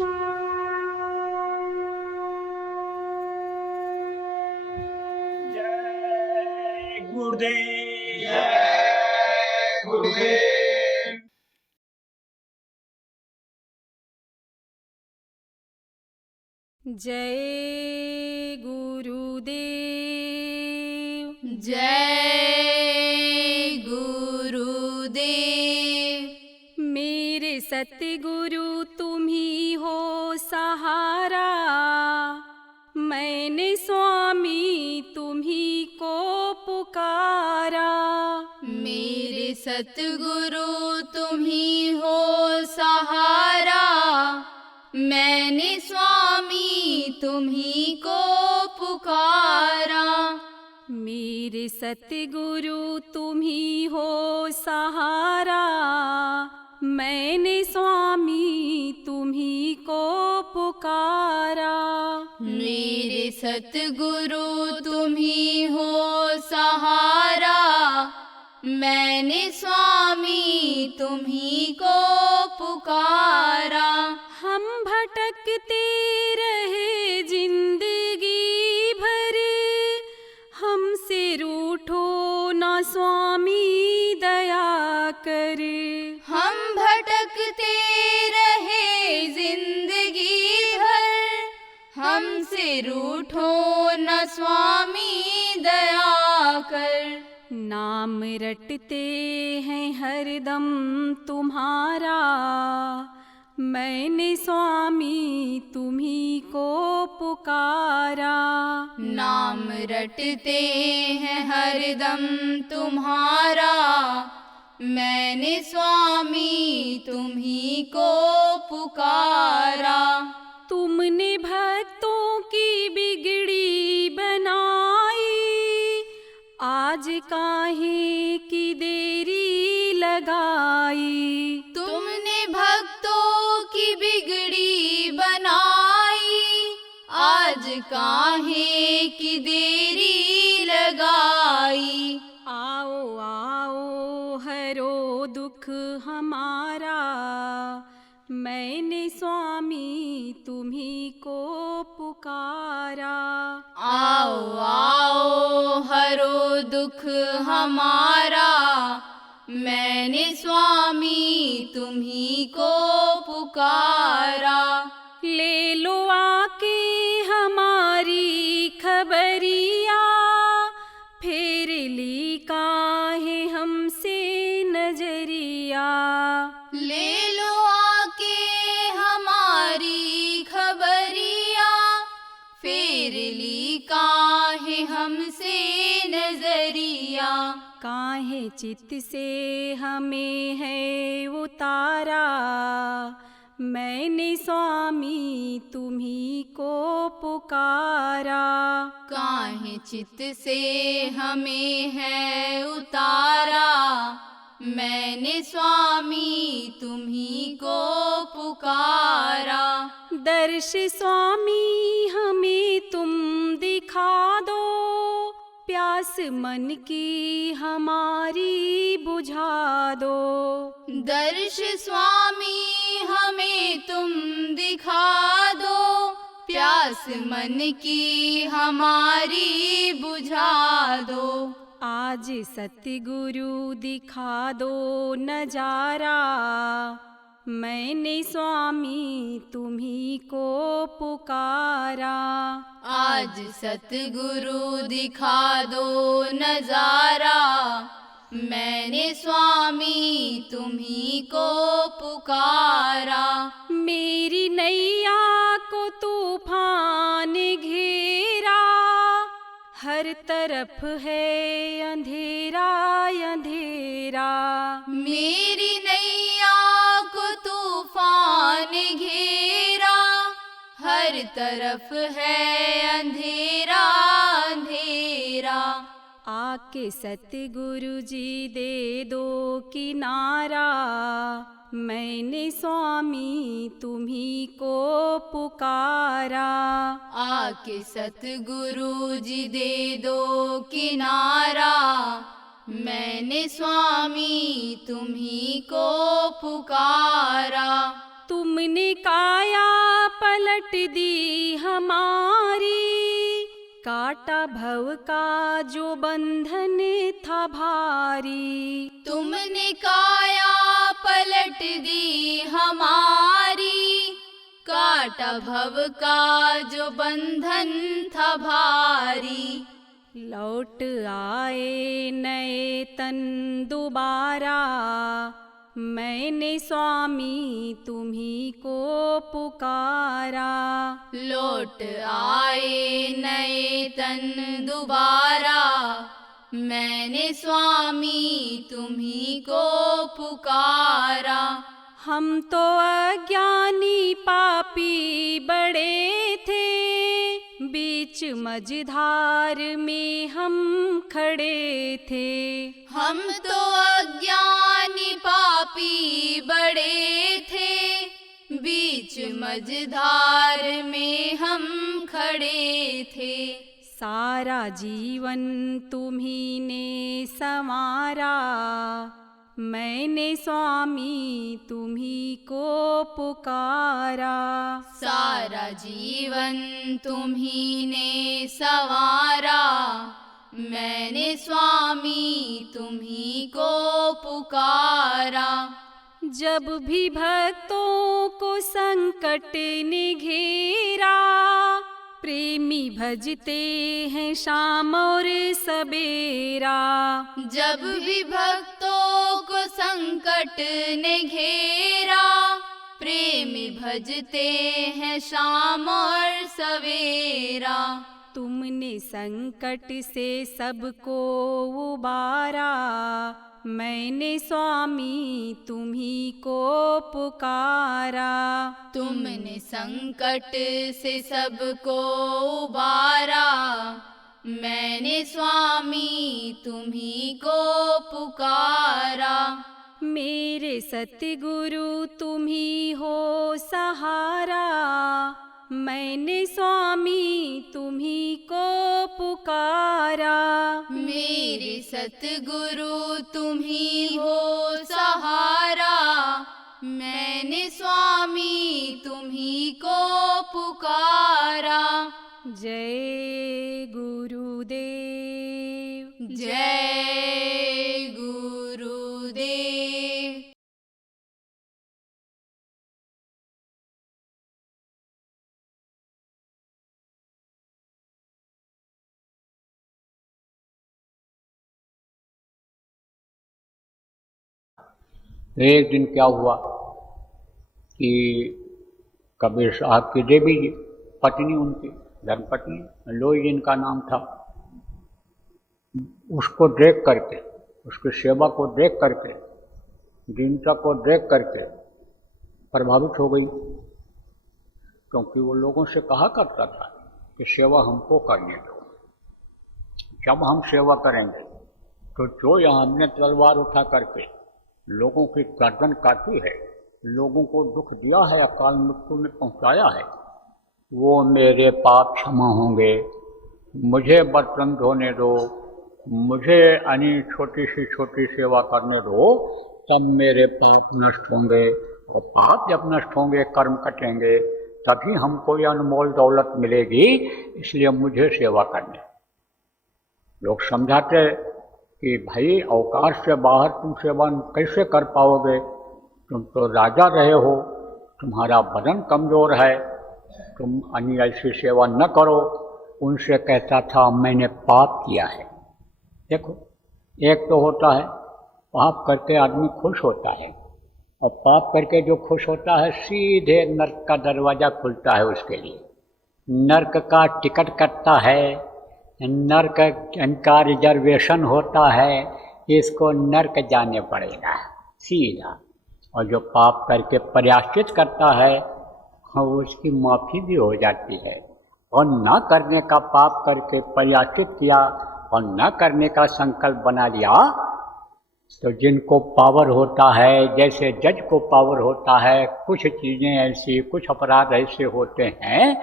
जय गुरुदेव। जय गुरुदेव। जय गुरुदेव। जय गुरुदेव। मेरे सतगुरु तुम ही हो सहारा, मैंने स्वामी तुम ही को पुकारा। मेरे सतगुरु तुम ही हो सहारा, मैंने स्वामी तुम ही को पुकारा। मेरे सतगुरु तुम ही हो सहारा, मैंने स्वामी तुम ही को पुकारा। मेरे सतगुरु तुम ही हो सहारा, मैंने स्वामी तुम ही को पुकारा। हम भटकते रहे जिंदगी भर, हमसे रूठो ना स्वामी दया कर। हम भटकते रहे जिंदगी भर, हमसे रूठो न स्वामी दया कर। नाम रटते हैं हरदम तुम्हारा, मैंने स्वामी तुम्ही को पुकारा। नाम रटते हैं हरदम तुम्हारा, मैंने स्वामी तुम्ही को पुकारा। तुमने भक्तों की बिगड़ी बनाई, आज काहे की देरी लगाई। तुमने भक्तों की बिगड़ी बनाई, आज काहे की देरी लगाई। आओ आओ हरो दुख हमारा, मैंने स्वामी तुम्ही को पुकारा। आओ आओ हरो दुख हमारा, मैंने स्वामी तुम्ही को पुकारा। ले लो आके हमारी खबरिया, फेर ली काहे हमसे नजरिया। ले लो आके हमारी खबरिया, फेर ली काहे हमसे नजरिया। काहे चित्त से हमें है उतारा, मैंने स्वामी तुम्ही को पुकारा। काहे चित्त से हमें है उतारा, मैंने स्वामी तुम्ही को पुकारा। दर्श स्वामी हमें तुम दिखा दो, प्यास मन की हमारी बुझा दो। दर्श स्वामी हमें तुम दिखा दो, प्यास मन की हमारी बुझा दो। आज सतगुरु दिखा दो नजारा, मैंने स्वामी तुम्ही को पुकारा। आज सतगुरु दिखा दो नजारा, मैंने स्वामी तुम्ही को पुकारा। मेरी नैया को तूफान घेरा, हर तरफ है अंधेरा अंधेरा। मेरी नैया को तूफान घेरा, हर तरफ है अंधेरा अंधेरा। आके सतगुरु जी दे दो किनारा, मैंने स्वामी तुम्ही को पुकारा। आके सतगुरु जी दे दो किनारा, मैंने स्वामी तुम्ही को पुकारा। तुमने काया पलट दी हमारी, काटा भव का जो बंधन था भारी। तुमने काया पलट दी हमारी, काटा भव का जो बंधन था भारी। लौट आए नए तन दोबारा, मैंने स्वामी तुम्ही को पुकारा। लौट आए नए तन दोबारा, मैंने स्वामी तुम्ही को पुकारा। हम तो अज्ञानी पापी बड़े थे, बीच मझधार में हम खड़े थे। हम तो अज्ञानी पापी बड़े थे, बीच मझधार में हम खड़े थे। सारा जीवन तुम्ही ने संवारा, मैंने स्वामी तुम्ही को पुकारा। सारा जीवन तुम्ही ने संवारा, मैंने स्वामी तुम्ही को पुकारा। जब भी भक्तों को संकट ने घेरा, प्रेमी भजते हैं शाम और सबेरा। जब भी भक्तों को संकट ने घेरा, प्रेमी भजते हैं शाम और सवेरा। तुमने संकट से सबको उबारा, मैंने स्वामी तुम्ही को पुकारा। तुमने संकट से सबको उबारा, मैंने स्वामी तुम्ही को पुकारा। मेरे सतगुरु तुम्ही हो सहारा, मैंने स्वामी तुम्ही को पुकारा। मेरे सतगुरु तुम्ही हो सहारा, मैंने स्वामी तुम्ही को पुकारा। जय गुरुदेव, जय गुरुदेव। एक दिन क्या हुआ कि कबीर साहब की देवी जी, पत्नी उनकी धर्मपत्नी लोई जिनका नाम था, उसको देख करके, उसकी सेवा को देख करके, दीनता को देख करके प्रभावित हो गई। क्योंकि वो लोगों से कहा करता था कि सेवा हमको करने दो। जब हम सेवा करेंगे तो जो यहाँ हमने तलवार उठा करके लोगों की गर्दन काटी है, लोगों को दुख दिया है, अकाल मृत्यु में पहुँचाया है, वो मेरे पाप क्षमा होंगे। मुझे बर्तन धोने दो, मुझे अन्य छोटी सी सेवा करने दो, तब मेरे पाप नष्ट होंगे। और पाप जब नष्ट होंगे, कर्म कटेंगे, तभी हमको ये अनमोल दौलत मिलेगी। इसलिए मुझे सेवा करने। लोग समझाते कि भाई अवकाश से बाहर तुम सेवा कैसे कर पाओगे, तुम तो राजा रहे हो, तुम्हारा बदन कमज़ोर है, तुम अन्य ऐसी सेवा न करो। उनसे कहता था मैंने पाप किया है। देखो, एक तो होता है पाप करके आदमी खुश होता है, और पाप करके जो खुश होता है सीधे नर्क का दरवाज़ा खुलता है उसके लिए। नर्क का टिकट कटता है, नर्क का रिजर्वेशन होता है, इसको नर्क जाने पड़ेगा सीधा। और जो पाप करके प्रायश्चित करता है, हाँ, उसकी माफ़ी भी हो जाती है। और न करने का पाप करके प्रायश्चित किया और न करने का संकल्प बना लिया, तो जिनको पावर होता है, जैसे जज को पावर होता है, कुछ चीज़ें ऐसी, कुछ अपराध ऐसे होते हैं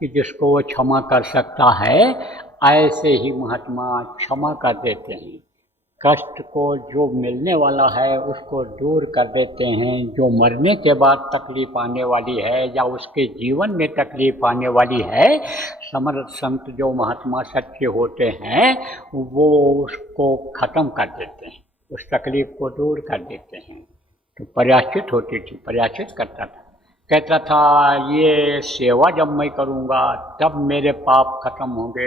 कि जिसको वो क्षमा कर सकता है, ऐसे ही महात्मा क्षमा कर देते हैं। कष्ट को जो मिलने वाला है उसको दूर कर देते हैं, जो मरने के बाद तकलीफ आने वाली है या उसके जीवन में तकलीफ आने वाली है, समर्थ संत जो महात्मा सच्चे होते हैं वो उसको ख़त्म कर देते हैं, उस तकलीफ को दूर कर देते हैं। तो प्रयाश्चित होती थी, प्रयाश्चित करता था, कहता था ये सेवा जब मैं करूँगा तब मेरे पाप खत्म होंगे,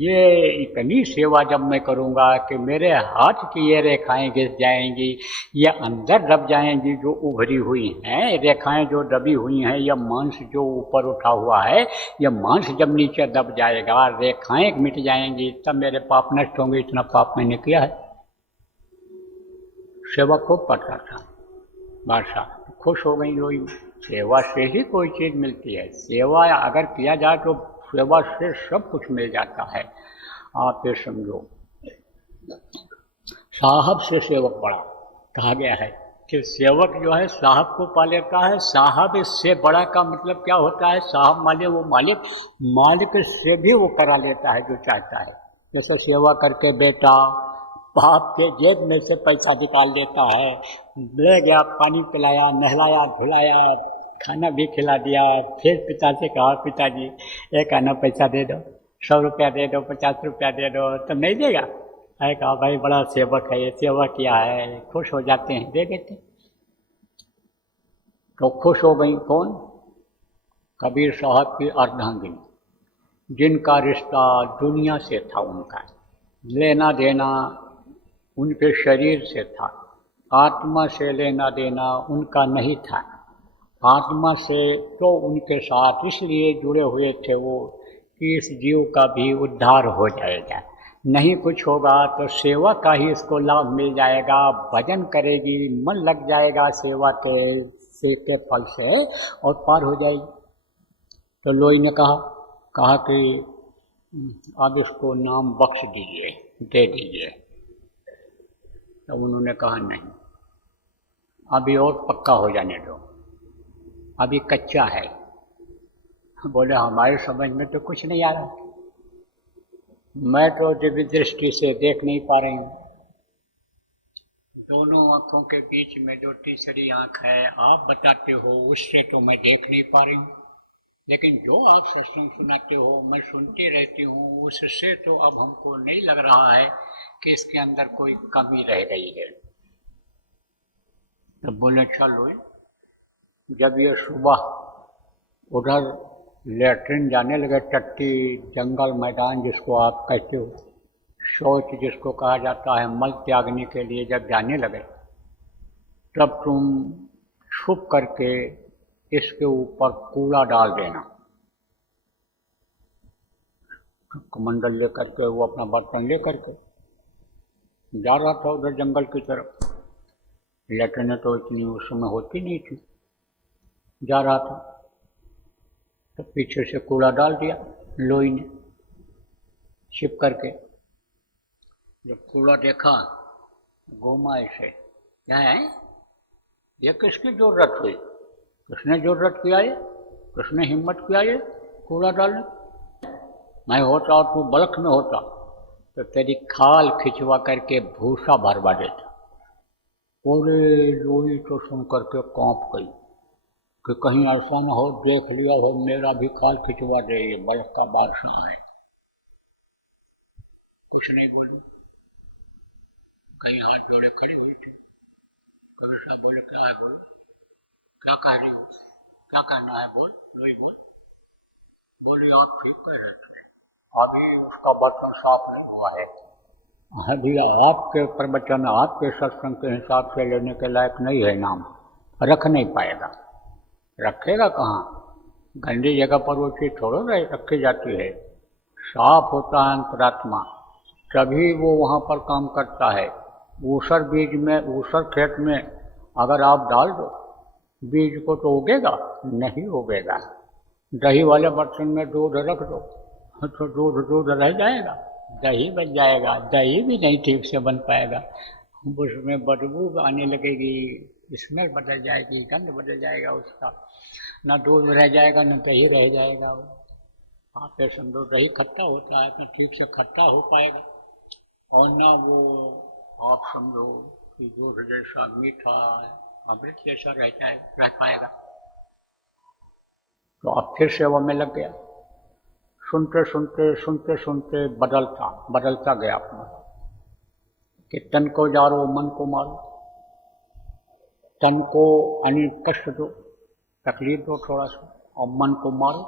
ये इतनी सेवा जब मैं करूँगा कि मेरे हाथ की ये रेखाएं घिस जाएंगी, ये अंदर दब जाएंगी जो उभरी हुई हैं रेखाएं जो दबी हुई हैं, यह मांस जो ऊपर उठा हुआ है, यह मांस जब नीचे दब जाएगा, रेखाएं मिट जाएंगी, तब मेरे पाप नष्ट होंगे। इतना पाप मैंने किया है। सेवा खूब करता था बादशाह, खुश हो गई लोई। सेवा से ही कोई चीज़ मिलती है, सेवा अगर किया जाए तो सेवा से सब कुछ मिल जाता है। आप ये समझो, साहब से सेवक बड़ा कहा गया है कि सेवक जो है साहब को पा लेता है। साहब इससे बड़ा का मतलब क्या होता है? साहब मालिक, वो मालिक से भी वो करा लेता है जो चाहता है। जैसे सेवा करके बेटा बाप के जेब में से पैसा निकाल लेता है, ले गया, पानी पिलाया, नहलाया, धुलाया, खाना भी खिला दिया, फिर पिता से कहा पिताजी एक आना पैसा दे दो, 100 रुपया दे दो, 50 रुपया दे दो, तो नहीं देगा। है कहा भाई बड़ा सेवक है, ये सेवा किया है, खुश हो जाते हैं, दे देते। तो खुश हो गई कौन? कबीर साहब की अर्धांगिनी, जिनका रिश्ता दुनिया से था, उनका लेना देना उनके शरीर से था, आत्मा से लेना देना उनका नहीं था। आत्मा से तो उनके साथ इसलिए जुड़े हुए थे वो कि इस जीव का भी उद्धार हो जाएगा, नहीं कुछ होगा तो सेवा का ही इसको लाभ मिल जाएगा, भजन करेगी, मन लग जाएगा सेवा के फल से और पार हो जाएगी। तो लोई ने कहा कि अब इसको नाम बख्श दीजिए, दे दीजिए। तब उन्होंने कहा नहीं, अभी और पक्का हो जाने दो, अभी कच्चा है। बोले हमारी समझ में तो कुछ नहीं आ रहा, मैं तो दिव्य दृष्टि से देख नहीं पा रही हूँ, दोनों आँखों के बीच में जो तीसरी आँख है आप बताते हो उससे तो मैं देख नहीं पा रही हूँ, लेकिन जो आप सत्संग सुनाते हो मैं सुनती रहती हूँ, उससे तो अब हमको नहीं लग रहा है कि इसके अंदर कोई कमी रह गई है। तो बोले चलो, जब ये सुबह उधर लेटरिन जाने लगे, टट्टी जंगल मैदान जिसको आप कहते हो, शौच जिसको कहा जाता है, मल त्यागने के लिए जब जाने लगे, तब तुम छुप करके इसके ऊपर कूड़ा डाल देना। कमंडल लेकर के वो अपना बर्तन लेकर के जा रहा था उधर जंगल की तरफ। लेटरिन तो इतनी उस समय होती नहीं थी, जा रहा था तो पीछे से कूड़ा डाल दिया लोई ने छिप करके। जब कूड़ा देखा घूमा ऐसे, क्या है ये, किसकी जरूरत हुई, किसने जरूरत किया ये, किसने हिम्मत किया ये कूड़ा डालने? मैं होता और तू बल्क में होता तो तेरी खाल खिंचवा करके भूसा भरवा देता। पूरे लोई तो सुन करके कांप गई कि कहीं ऐसा न हो देख लिया हो मेरा भी खाल खिंचवा दे, ये बल्क का बादशाह है। कुछ नहीं बोली, कहीं हाथ जोड़े खड़ी हुई थी। कबीर साहब बोले क्या है, बोलो क्या कह रही हो, क्या कहना है, बोल लोई बोल। बोली आप ठीक कह रहे थे, अभी उसका बर्तन साफ नहीं हुआ है, अभी आपके प्रवचन आपके सत्संग के हिसाब से लेने के लायक नहीं है, नाम रख नहीं पाएगा। रखेगा कहाँ, गंदी जगह पर वो चीज़ थोड़ा रखी जाती है। साफ होता है अंतरात्मा, तभी वो वहाँ पर काम करता है। ऊसर बीज में, ऊसर खेत में अगर आप डाल दो बीज को तो उगेगा नहीं, उगेगा। दही वाले बर्तन में दूध रख दो तो दूध रह जाएगा, दही बन जाएगा, दही भी नहीं ठीक से बन पाएगा, उसमें बदबू आने लगेगी, स्मेल बदल जाएगी, गंध बदल जाएगा उसका, ना दूध रह जाएगा न दही रह जाएगा। आप ये समझो दही खट्टा होता है तो ठीक से खट्टा हो पाएगा, और ना वो आप समझो कि दूध जैसा मीठा अमृत जैसा रह पाएगा। तो अब फिर सेवा में लग गया। सुनते सुनते सुनते सुनते बदलता गया अपना कि तन को जारो मन को मारो, तन को कष्ट दो, तकलीफ दो थोड़ा सा, और मन को मारो।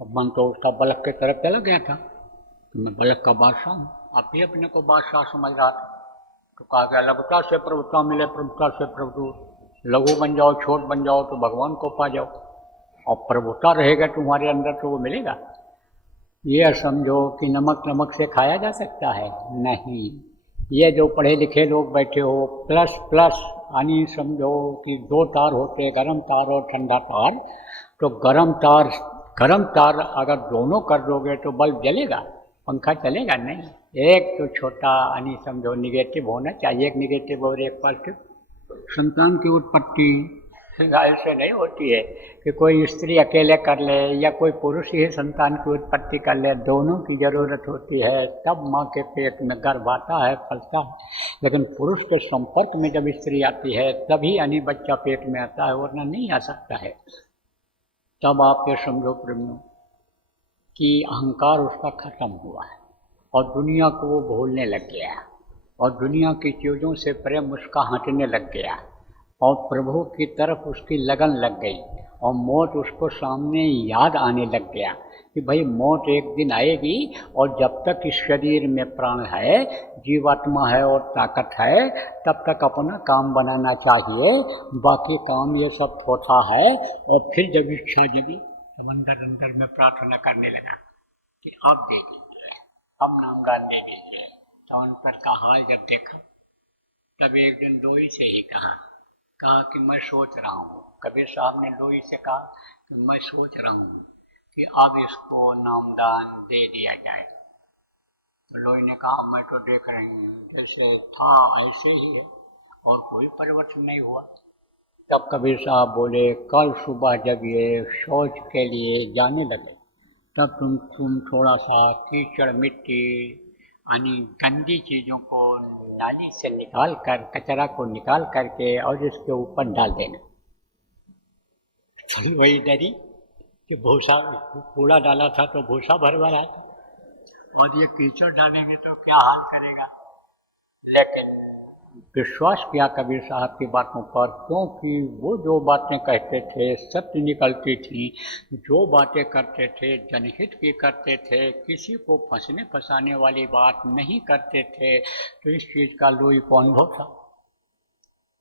और मन तो उसका बलक के तरफ चला गया था कि मैं बलक का बादशाह हूँ। आप भी अपने को बादशाह समझ रहा था। तो कहा गया लघुता से प्रभुता मिले, प्रभुता से प्रभु, लघु बन जाओ, छोट बन जाओ तो भगवान को पा जाओ, और प्रभुता रहेगा तुम्हारे अंदर तो वो मिलेगा। ये समझो कि नमक नमक से खाया जा सकता है? नहीं। ये जो पढ़े लिखे लोग बैठे हो, प्लस प्लस यानी समझो कि दो तार होते हैं, गर्म तार और ठंडा तार। तो गर्म तार अगर दोनों कर दोगे तो बल्ब जलेगा, पंखा चलेगा नहीं। एक तो छोटा यानी समझो निगेटिव होना चाहिए, एक निगेटिव और एक पॉजिटिव। संतान की उत्पत्ति ऐसे नहीं होती है कि कोई स्त्री अकेले कर ले या कोई पुरुष ही संतान की उत्पत्ति कर ले। दोनों की जरूरत होती है, तब माँ के पेट में गर्भ आता है, फलता है। लेकिन पुरुष के संपर्क में जब स्त्री आती है तभी यानी बच्चा पेट में आता है, वरना नहीं आ सकता है। तब आप ये समझो प्रेमियों कि अहंकार उसका खत्म हुआ है और दुनिया को वो भूलने लग गया, और दुनिया की चीज़ों से प्रेम उसका हटने लग गया, और प्रभु की तरफ उसकी लगन लग गई, और मौत उसको सामने याद आने लग गया कि भाई मौत एक दिन आएगी, और जब तक इस शरीर में प्राण है, जीवात्मा है और ताकत है, तब तक अपना काम बनाना चाहिए। बाकी काम ये सब थोथा है। और फिर जब इच्छा जगी तब अंदर में प्रार्थना करने लगा कि अब दे दीजिए, अब नामदान दे दीजिए। तो अंतर का हाल जब देखा तब एक दिन लोई से ही कहा कि मैं सोच रहा हूँ। कबीर साहब ने लोई से कहा कि मैं सोच रहा हूँ कि अब इसको नामदान दे दिया जाए। तो लोई ने कहा मैं तो देख रही हूँ जैसे था ऐसे ही है और कोई परिवर्तन नहीं हुआ। तब कबीर साहब बोले कल सुबह जब ये शौच के लिए जाने लगे तब तुम थोड़ा सा कीचड़ मिट्टी यानी गंदी चीज़ों को नाली से निकाल कर, कचरा को निकाल करके और इसके ऊपर डाल देना। तो वही डरी कि भूसा कूड़ा डाला था तो भूसा भर था, और ये कीचड़ डालेंगे तो क्या हाल करेगा। लेकिन विश्वास किया कबीर साहब की बातों पर, क्योंकि वो जो बातें कहते थे सत्य निकलती थी, जो बातें करते थे जनहित की करते थे, किसी को फंसने फंसाने वाली बात नहीं करते थे। तो इस चीज़ का लोई को अनुभव था।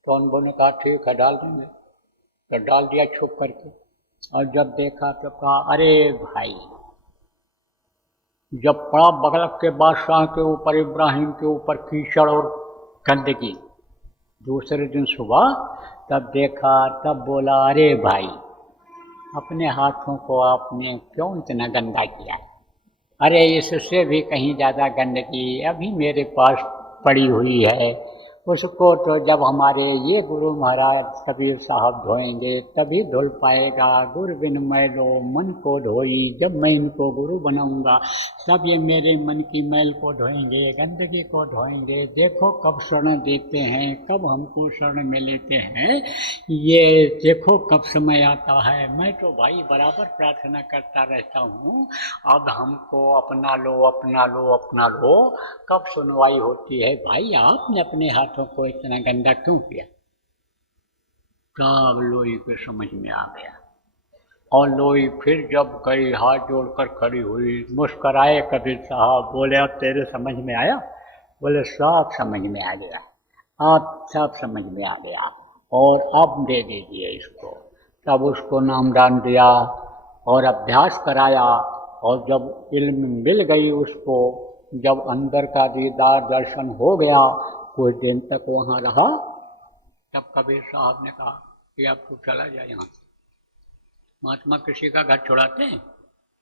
तो अनुभव ने कहा ठीक है डाल देंगे। तो डाल दिया छुप करके, और जब देखा तो कहा अरे भाई, जब पड़ा बगल के बादशाह के ऊपर, इब्राहिम के ऊपर कीचड़ और गंदगी, दूसरे दिन सुबह तब देखा, तब बोला अरे भाई अपने हाथों को आपने क्यों इतना गंदा किया। अरे इससे भी कहीं ज़्यादा गंदगी अभी मेरे पास पड़ी हुई है, उसको तो जब हमारे ये गुरु महाराज कबीर साहब धोएंगे तभी धुल पाएगा। गुरु बिन मैलो मन को धोई, जब मैं इनको गुरु बनाऊंगा तब ये मेरे मन की मैल को धोएंगे, गंदगी को धोएंगे। देखो कब शरण देते हैं, कब हमको शरण में लेते हैं, ये देखो कब समय आता है। मैं तो भाई बराबर प्रार्थना करता रहता हूँ, अब हमको अपना लो अपना लो अपना लो, कब सुनवाई होती है। भाई आपने अपने हाथों को इतना गंदा क्यों किया। तब लोई को समझ में आ गया, और लोई फिर जब गई हाथ जोड़कर खड़ी हुई, मुस्कराए कबीर साहब, बोले अब तेरे समझ में आया। बोले सब समझ में आ गया, अब सब समझ में आ गया, और अब दे दीजिए इसको। तब उसको नामदान दिया और अभ्यास कराया, और जब इल्म मिल गई उसको, जब अंदर का दीदार दर्शन हो गया, कुछ दिन तक वहाँ रहा। तब कबीर साहब ने कहा कि अब तू चला जाए यहाँ से। महात्मा किसी का घर छोड़ाते हैं?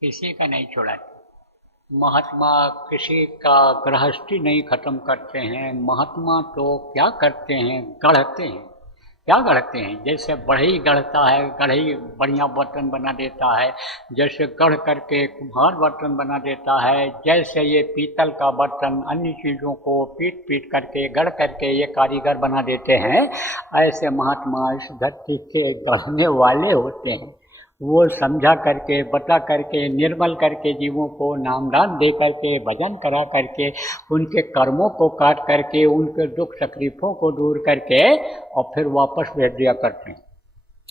किसी का नहीं छोड़ाते। महात्मा किसी का गृहस्थी नहीं खत्म करते हैं। महात्मा तो क्या करते हैं, गढ़ते हैं। क्या गढ़ते हैं? जैसे बढ़ई गढ़ता है, गढ़ई बढ़िया बर्तन बना देता है, जैसे गढ़ करके कुम्हार बर्तन बना देता है, जैसे ये पीतल का बर्तन अन्य चीज़ों को पीट पीट करके गढ़ करके ये कारीगर बना देते हैं, ऐसे महात्मा इस धरती के गढ़ने वाले होते हैं। वो समझा करके, बता करके, निर्मल करके जीवों को नामदान दे करके, भजन करा करके, उनके कर्मों को काट करके, उनके दुख तकलीफों को दूर करके और फिर वापस भेज दिया करते हैं।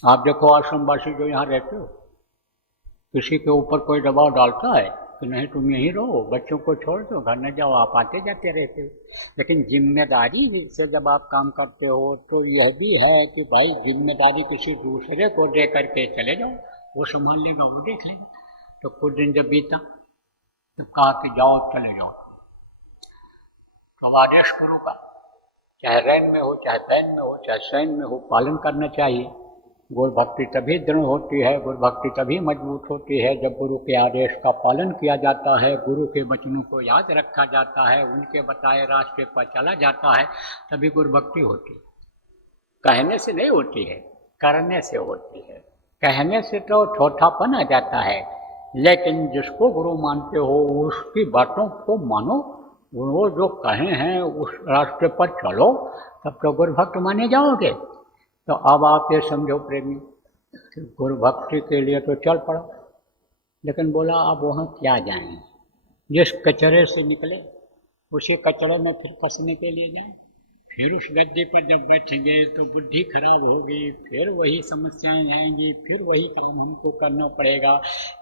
आप देखो आश्रमवासी जो यहाँ रहते हो, किसी के ऊपर कोई दबाव डालता है कि नहीं तुम यहीं रहो, बच्चों को छोड़ दो, घर न जाओ, आप आते जाते रहते हो। लेकिन जिम्मेदारी से जब आप काम करते हो तो यह भी है कि भाई जिम्मेदारी किसी दूसरे को दे करके चले जाओ, वो संभाल लेगा, वो देख लेगा। तो कुछ दिन जब बीता तब कहा कि जाओ चले जाओ। तो आदेश गुरु का, चाहे रैन में हो, चाहे पैन में हो, चाहे सैन में हो, पालन करना चाहिए। गुरु भक्ति तभी दृढ़ होती है, गुरु भक्ति तभी मजबूत होती है जब गुरु के आदेश का पालन किया जाता है, गुरु के वचनों को याद रखा जाता है, उनके बताए रास्ते पर चला जाता है, तभी गुरु भक्ति होती है। कहने से नहीं होती है, करने से होती है। कहने से तो छोटापन आ जाता है, लेकिन जिसको गुरु मानते हो उसकी बातों को मानो, वो जो कहे हैं उस रास्ते पर चलो, तब तो गुरु भक्त माने जाओगे। तो अब आप ये समझो प्रेमी, गुरु भक्ति के लिए तो चल पड़ो, लेकिन बोला अब वहाँ क्या जाएं? जिस कचरे से निकले उसी कचरे में फिर फंसने के लिए जाएं। फिर उस गद्दे पर जब बैठेंगे तो बुद्धि खराब होगी, फिर वही समस्याएं आएंगी, फिर वही काम हमको करना पड़ेगा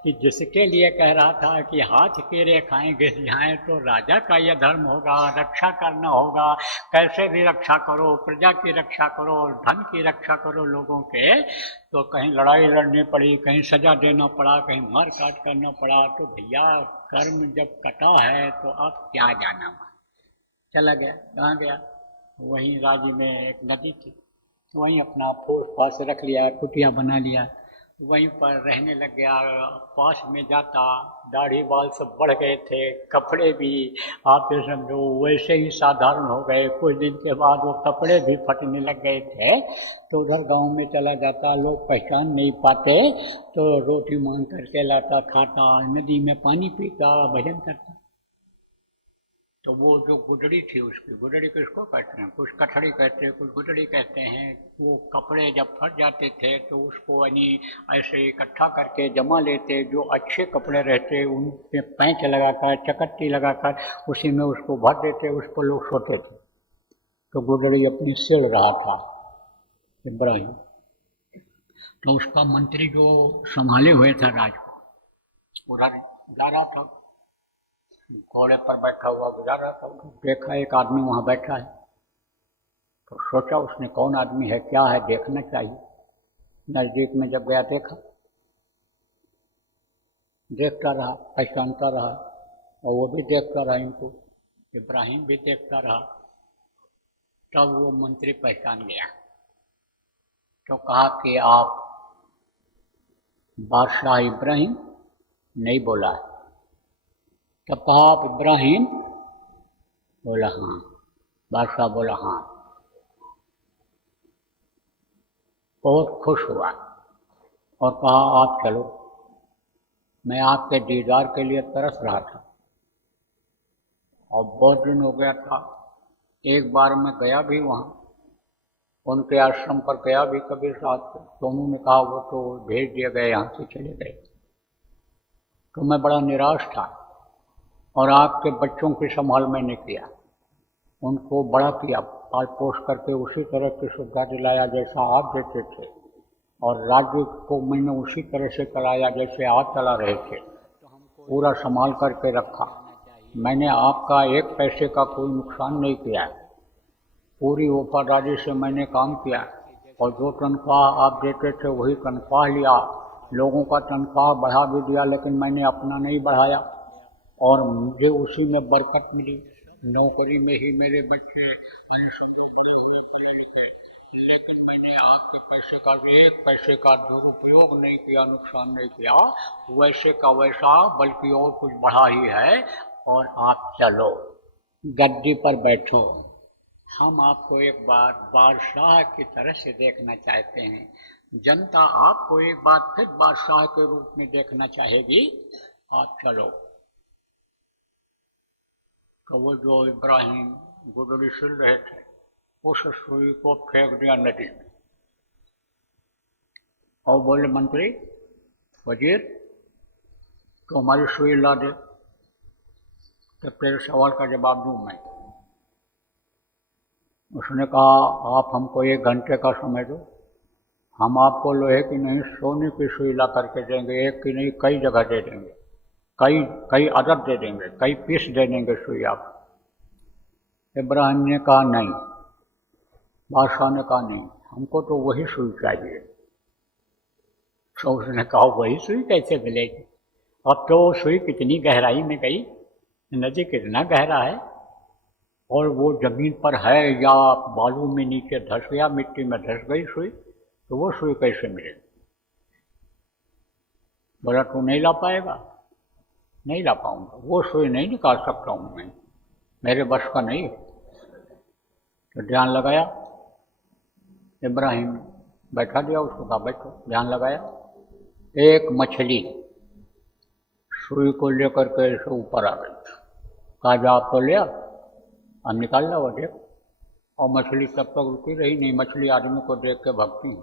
कि जिसके लिए कह रहा था कि हाथ के रेखाएं घिस जाएं तो राजा का यह धर्म होगा, रक्षा करना होगा, कैसे भी रक्षा करो, प्रजा की रक्षा करो, धन की रक्षा करो लोगों के, तो कहीं लड़ाई लड़नी पड़ी, कहीं सजा देना पड़ा, कहीं मार काट करना पड़ा। तो भैया कर्म जब कटा है तो अब क्या जाना। चला गया, कहाँ गया? वहीं राज्य में एक नदी थी, वहीं अपना फूस फास रख लिया, कुटिया बना लिया, वहीं पर रहने लग गया। पास में जाता, दाढ़ी बाल सब बढ़ गए थे, कपड़े भी आप ये समझो वैसे ही साधारण हो गए। कुछ दिन के बाद वो कपड़े भी फटने लग गए थे। तो उधर गांव में चला जाता, लोग पहचान नहीं पाते, तो रोटी मांग करके लाता, खाता, नदी में पानी पीता, भजन करता। तो वो जो गुडड़ी थी, उसकी गुडड़ी किसको कहते हैं? कुछ कठड़ी कहते हैं, कुछ गुडड़ी कहते हैं। वो कपड़े जब फट जाते थे तो उसको यानी ऐसे इकट्ठा करके जमा लेते, जो अच्छे कपड़े रहते उन पे पैंच लगाकर, चकट्टी लगाकर उसी में उसको भर देते, उस पर लोग सोते थे। तो गुडड़ी अपनी सिल रहा था इब्राहिम, तो उसका मंत्री जो संभाले हुए था राज को, उधर जा रहा था, घोड़े पर बैठा हुआ गुजर रहा था। देखा एक आदमी वहाँ बैठा है, तो सोचा उसने कौन आदमी है, क्या है, देखना चाहिए। नज़दीक में जब गया देखा, देखता रहा, पहचानता रहा, और वो भी देखता रहा इनको, इब्राहिम भी देखता रहा। तब वो मंत्री पहचान गया, तो कहा कि आप बादशाह इब्राहिम? नहीं बोला। तब कहा आप इब्राहिम? बोला हाँ। बादशाह बोला हाँ। बहुत खुश हुआ और कहा आप चलो, मैं आपके दीदार के लिए तरस रहा था और बहुत दिन हो गया था। एक बार मैं गया भी वहाँ, उनके आश्रम पर गया भी कबीर साहब, तो उन्होंने कहा वो तो भेज दिए गए, यहाँ से चले गए। तो मैं बड़ा निराश था और आपके बच्चों की संभाल मैंने किया, उनको बड़ा किया, पाल पोष करके उसी तरह की सुविधा दिलाया जैसा आप देते थे, और राज्य को मैंने उसी तरह से कराया जैसे आप चला रहे थे। पूरा संभाल करके रखा। मैंने आपका एक पैसे का कोई नुकसान नहीं किया, पूरी वफादारी से मैंने काम किया, और जो तनख्वाह आप देते थे वही तनख्वाह लिया। लोगों का तनख्वाह बढ़ा भी दिया, लेकिन मैंने अपना नहीं बढ़ाया, और मुझे उसी में बरकत मिली। नौकरी में ही मेरे बच्चे बड़े हुए पढ़े लिखे, लेकिन मैंने आपके पैसे का एक पैसे का दुरुपयोग नहीं किया, नुकसान नहीं किया, वैसे का वैसा, बल्कि और कुछ बढ़ा ही है। और आप चलो, गद्दी पर बैठो, हम आपको एक बार बादशाह की तरह से देखना चाहते हैं। जनता आपको एक बार फिर बादशाह के रूप में देखना चाहेगी। आप चलो। तो वो जो इब्राहिम गुदड़ी सिल रहे थे, उस सुई को फेंक दिया नदी में और बोले, मंत्री वजीर तो हमारी सुई ला दे, तो तेरे सवाल का जवाब दूं मैं। उसने कहा, आप हमको 1 घंटे का समय दो, हम आपको लोहे की नहीं सोने की सुई ला करके देंगे। एक की नहीं कई जगह दे देंगे, कई अदद दे देंगे, कई पीस दे देंगे सुई आप। इब्राहिम ने कहा नहीं, बादशाह ने कहा नहीं, हमको तो वही सुई चाहिए। तो उसने कहा वही सुई कैसे मिलेगी? अब तो सुई कितनी गहराई में गई, नदी कितना गहरा है, और वो जमीन पर है या बालू में नीचे धंस गया, मिट्टी में धंस गई सुई, तो वो सुई कैसे मिलेगी? बोला तू नहीं ला पाएगा? नहीं ला पाऊंगा, वो सुई नहीं निकाल सकता हूं मैं, मेरे बस का नहीं है। तो ध्यान लगाया, इब्राहिम बैठा दिया उसको, कहा बैठो। ध्यान लगाया, एक मछली सुई को लेकर के ऐसे ऊपर आ गई। कहा जा आप तो लिया, अब निकाल ला वो देख। और मछली तब तक रुकी रही नहीं, मछली आदमी को देख के भागती है,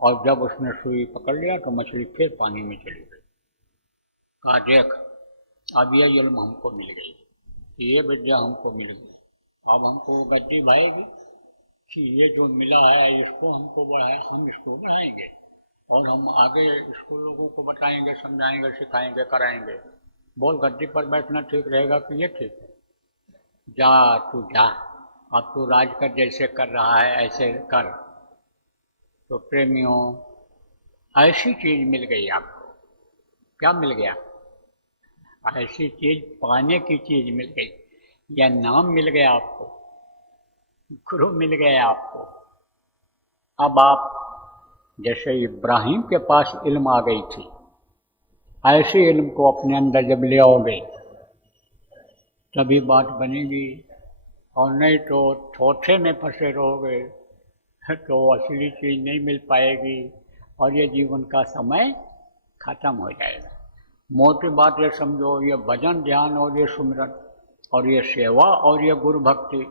और जब उसने सुई पकड़ लिया तो मछली फिर पानी में चली गई। कहा देख, अब यह इल्म हमको मिल गई, ये विद्या हमको मिल गई, अब हमको गद्दी भाएगी कि ये जो मिला है इसको हमको बढ़ाए, हम इसको बढ़ाएंगे और हम आगे इसको लोगों को बताएंगे, समझाएंगे, सिखाएंगे, कराएंगे। बोल गद्दी पर बैठना ठीक रहेगा कि ये ठीक है? जा तू जा, अब तू राज कर, जैसे कर रहा है ऐसे कर। तो प्रेमियों, ऐसी चीज मिल गई आपको। क्या मिल गया? ऐसी चीज, पाने की चीज मिल गई, या नाम मिल गया आपको, गुरु मिल गए आपको। अब आप जैसे इब्राहिम के पास इल्म आ गई थी, ऐसे इल्म को अपने अंदर जब ले आओगे तभी बात बनेगी, और नहीं तो थोथे में फंसे रहोगे तो असली चीज़ नहीं मिल पाएगी और ये जीवन का समय खत्म हो जाएगा। मोटी बात ये समझो, ये भजन ध्यान और ये सुमिरन और ये सेवा और ये गुरु भक्ति,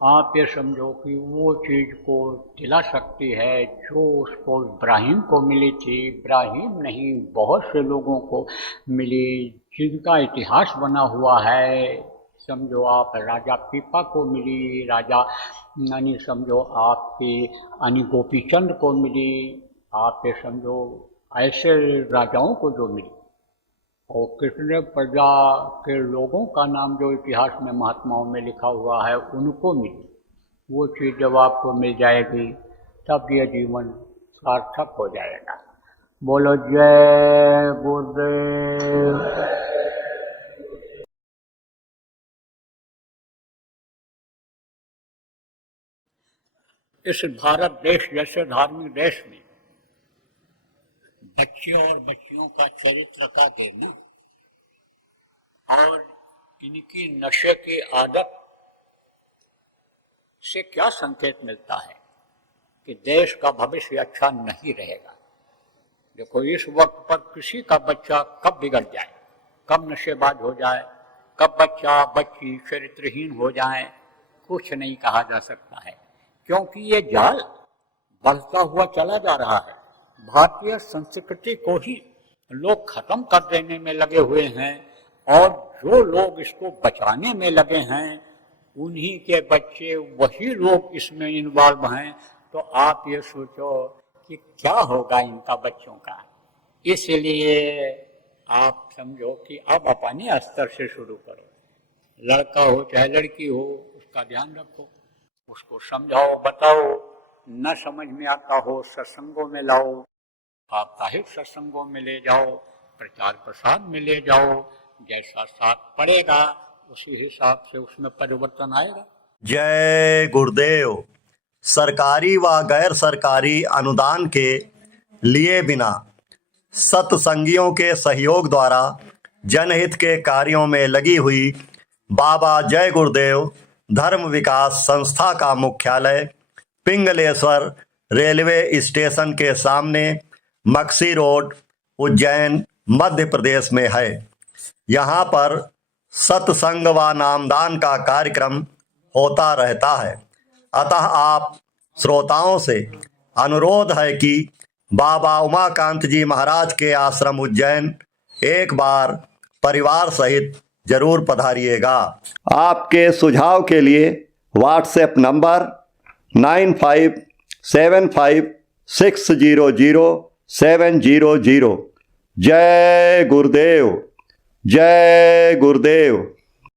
आप ये समझो कि वो चीज़ को दिला सकती है जो उसको इब्राहिम को मिली थी। इब्राहिम नहीं, बहुत से लोगों को मिली, जिनका इतिहास बना हुआ है। समझो आप राजा पीपा को मिली, राजा यानी समझो आपके यानी गोपीचंद को मिली, आप ये समझो ऐसे राजाओं को जो मिली, और कितने प्रजा के लोगों का नाम जो इतिहास में महात्माओं में लिखा हुआ है उनको मिली। वो चीज़ जब आपको मिल जाएगी तब ये जीवन सार्थक हो जाएगा। बोलो जय गुरुदेव। इस भारत देश जैसे धार्मिक देश में बच्चे और बच्चियों का चरित्र का देना और इनकी नशे की आदत से क्या संकेत मिलता है कि देश का भविष्य अच्छा नहीं रहेगा। देखो, इस वक्त पर किसी का बच्चा कब बिगड़ जाए, कब नशेबाज हो जाए, कब बच्चा बच्ची चरित्रहीन हो जाए, कुछ नहीं कहा जा सकता है, क्योंकि ये जाल बढ़ता हुआ चला जा रहा है। भारतीय संस्कृति को ही लोग खत्म कर देने में लगे हुए हैं, और जो लोग इसको बचाने में लगे हैं उन्हीं के बच्चे, वही लोग इसमें इन्वॉल्व हैं। तो आप ये सोचो कि क्या होगा इनका बच्चों का। इसलिए आप समझो कि अब अपने स्तर से शुरू करो, लड़का हो चाहे लड़की हो, उसका ध्यान रखो, उसको समझाओ, बताओ, न समझ में आता हो सत्संगों में लाओ, साप्ताहिक सत्संगों में ले जाओ, प्रचार प्रसार में ले जाओ। जैसा साथ पड़ेगा उसी हिसाब से उसमें परिवर्तन आएगा। जय गुरुदेव। सरकारी व गैर सरकारी अनुदान के लिए बिना सत्संगियों के सहयोग द्वारा जनहित के कार्यों में लगी हुई बाबा जय गुरुदेव धर्म विकास संस्था का मुख्यालय पिंगलेश्वर रेलवे स्टेशन के सामने मक्सी रोड, उज्जैन, मध्य प्रदेश में है। यहाँ पर सत्संग व नामदान का कार्यक्रम होता रहता है। अतः आप श्रोताओं से अनुरोध है कि बाबा उमाकांत जी महाराज के आश्रम उज्जैन एक बार परिवार सहित जरूर पधारिएगा। आपके सुझाव के लिए व्हाट्सएप नंबर 9575600700। जय गुरुदेव, जय गुरुदेव।